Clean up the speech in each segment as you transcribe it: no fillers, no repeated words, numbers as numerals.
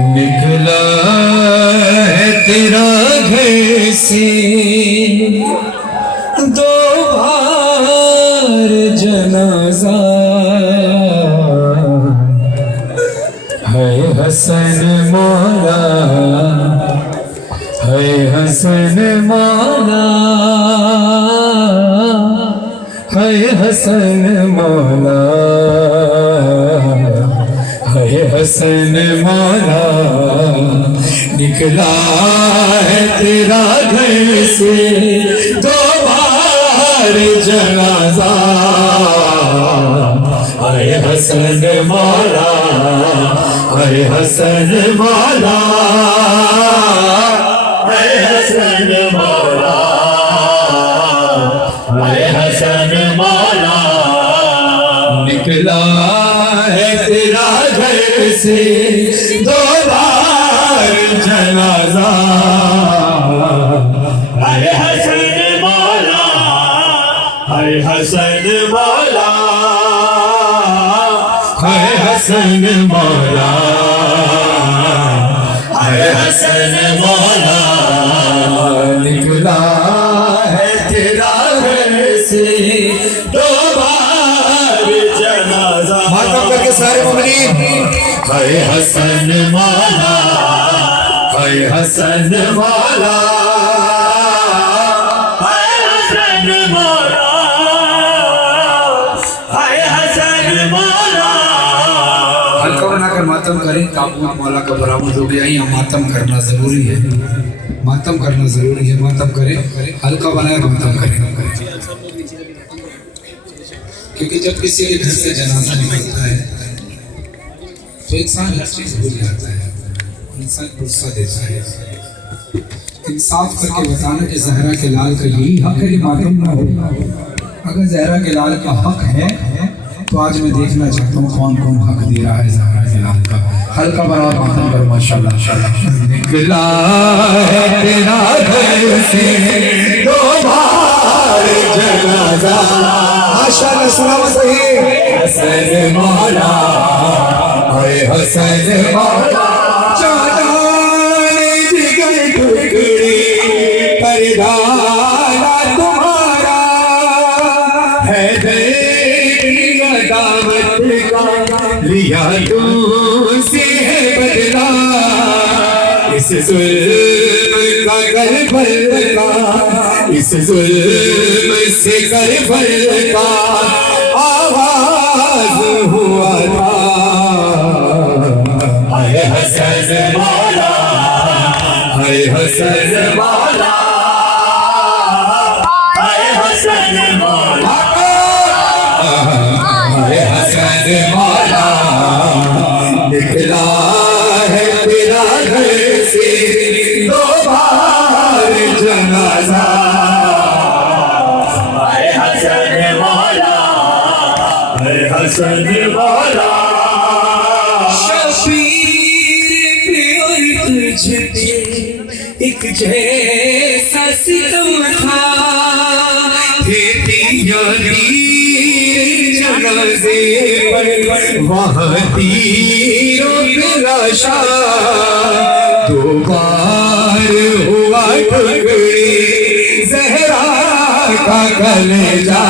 निकला है तेरा घर से दो बार जनाजा है हसन मौला, है हसन मौला, है हसन मौला, है हसन मौला। निकला है तेरा घर से दो बार जनाजा है हसन मौला, है हसन मौला, है हसन मौला, है हसन मौला। निकला है तेरा घर से दो बार जनाजा है हसन मौला, है हसन मौला, है हसन मौला, है हसन मौला। निकला है तेरा घर से दो बार जनाजा। मातम करके सारे मुमिनीन है हसन मौला, है हसन मौला, है हसन मौला, है हसन मौला। हल्का बनाकर मातम करें, ताबूत मौला का बरामद हो गया। यहाँ मातम करना जरूरी है, मातम करना जरूरी है। मातम करें, हल्का बनाए मातम करें, क्योंकि जब किसी के घर से जनाजा निकलता है तो इंसान हर चीज भूल जाता है, इंसान गुस्सा देता है। इंसाफ करके बताना कि जहरा के लाल का यही हक है कि मातम ना हो। अगर जहरा के लाल का हक है तो आज मैं देखना चाहता हूँ कौन कौन हक दे रहा है जहरा के लाल का। हल्का बड़ा मातम करो माशाल्लाह। निकला है तेरा घर से दो बार जनाजा माशाल्लाह। सलामत रहिए। हसन मौला, है हसन मौला, चांदनी जिगर टुकड़ी परदाना तुम्हारा है देना दावत का लिया तुमसे है बदला। इस जुल्म का करबल का, इस जुल्म से करबल का आवाज हुआ था। है हसन मौला, है हसन मौला, है हसन मौला, है हसन मौला। निकला है तेरा घर से दो बार जनाजा है हसन मौला, है हसन मौला। एक जैसा सितम था जनाजे पर वहाँ तीरों पे लाशा दो बार हुआ टुकड़ी जहरा का कलेजा।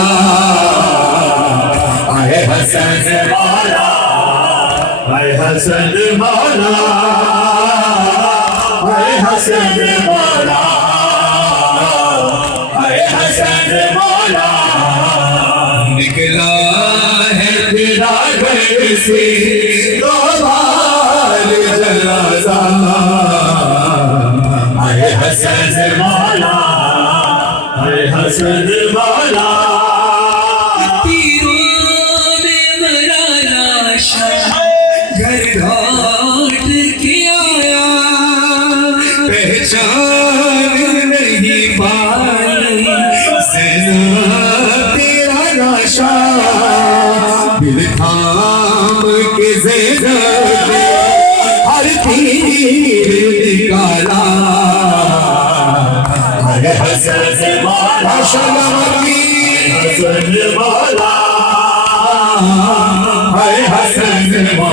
है हसन मौला, है हसन मौला, है हसन मौला, है हसन मौला। निकला है तेरा घर से दो बार जनाजा है हसन मौला, है हसन मौला। तीरों में मरा लाशा घर लौट के आया, पहचान नहीं पाई तेरा लाशा। दिल थाम के ज़ैनब हर तीर निकाला। है हसन मौला, हसन मौला, है हसन जलवा